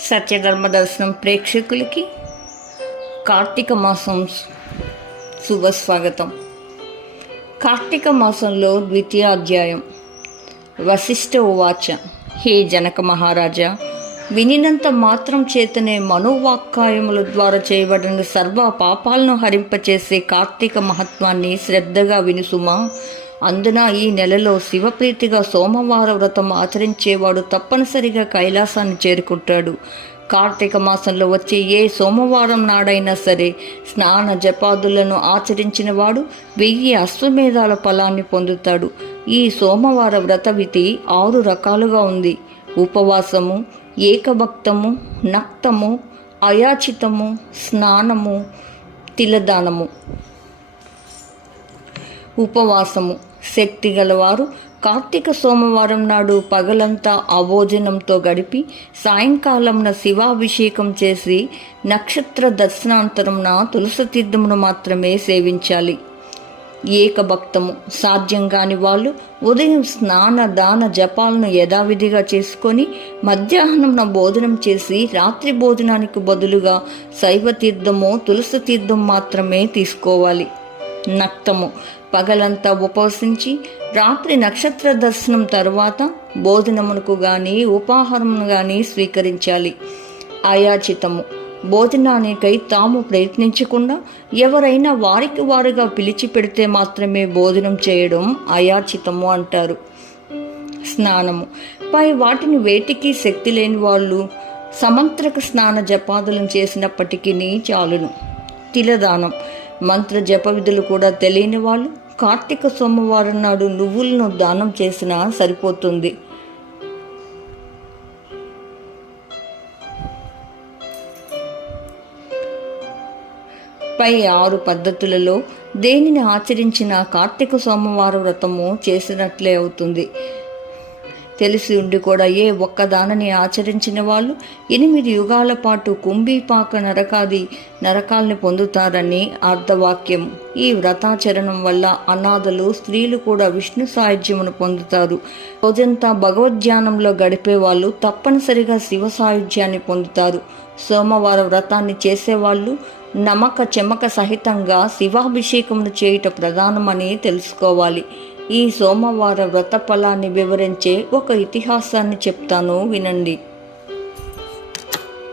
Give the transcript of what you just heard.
సత్యధర్మ దర్శనం ప్రేక్షకులకి కార్తీక మాసం శుభస్వాగతం. కార్తీక మాసంలో ద్వితీయ అధ్యాయం వశిష్ఠ ఉవాచ హే జనక మహారాజా వినినంత మాత్రం చేతనే మనోవాక్కాయముల ద్వారా చేయబడిన సర్వ పాపాలను హరింపచేసే కార్తీక మహత్వాన్ని శ్రద్ధగా వినుసుమా? అందున ఈ నెలలో శివప్రీతిగా సోమవార వ్రతం ఆచరించేవాడు తప్పనిసరిగా కైలాసాన్ని చేరుకుంటాడు. కార్తీక మాసంలో వచ్చే ఏ సోమవారం నాడైనా సరే స్నాన జపాదులను ఆచరించిన వాడు వెయ్యి అశ్వమేధాల ఫలాన్ని పొందుతాడు. ఈ సోమవార వ్రత విధి ఆరు రకాలుగా ఉంది. ఉపవాసము ఏకభక్తము నక్తము అయాచితము స్నానము తిలదానము. ఉపవాసము శక్తి గలవారు. కార్తీక సోమవారం నాడు పగలంతా అభోజనంతో గడిపి సాయంకాలంన శివాభిషేకం చేసి నక్షత్ర దర్శనాంతరంన తులసి తీర్థమును మాత్రమే సేవించాలి. ఏకభక్తము. సాధ్యం కాని వాళ్ళు ఉదయం స్నాన దాన జపాలను యథావిధిగా చేసుకొని మధ్యాహ్నం భోజనం చేసి రాత్రి భోజనానికి బదులుగా శైవ తీర్థము తులసి తీర్థం మాత్రమే తీసుకోవాలి. నక్తము. పగలంతా ఉపవసించి రాత్రి నక్షత్ర దర్శనం తరువాత భోజనమునకు గాని ఉపాహారమును గాని స్వీకరించాలి. అయాచితము. భోజనానికై తాము ప్రయత్నించకుండా ఎవరైనా వారికి వారుగా పిలిచి పెడితే మాత్రమే భోజనం చేయడం అయాచితము అంటారు. స్నానము. పై వాటిని వేటికి శక్తి లేని వాళ్ళు సమంత్రక స్నాన జపాదులను చేసినప్పటికీ చాలును. తిలదానం. మంత్ర జప విధులు కూడా తెలియని వాళ్ళు కార్తీక సోమవారం నాడు నువ్వులను దానం చేసినా సరిపోతుంది. పై ఆరు పద్ధతులలో దేనిని ఆచరించిన కార్తీక సోమవార వ్రతము చేసినట్లే అవుతుంది. తెలిసి ఉండి కూడా ఏ ఒక్కదానని ఆచరించిన వాళ్ళు ఎనిమిది యుగాల పాటు కుంభీపాక నరకాది నరకాల్ని పొందుతారని అర్ధవాక్యం ఈ వ్రతాచరణం వల్ల అనాథలు స్త్రీలు కూడా విష్ణు సాయుధ్యమును పొందుతారు. రోజంతా భగవద్ధ్యానంలో గడిపే వాళ్ళు తప్పనిసరిగా శివ సాయుధ్యాన్ని పొందుతారు. సోమవార వ్రతాన్ని చేసేవాళ్ళు నమక చెమక సహితంగా శివాభిషేకమును చేయుట ప్రధానమని తెలుసుకోవాలి. ఈ సోమవార వ్రత ఫలాన్ని వివరించే ఒక ఇతిహాసాన్ని చెప్తాను వినండి.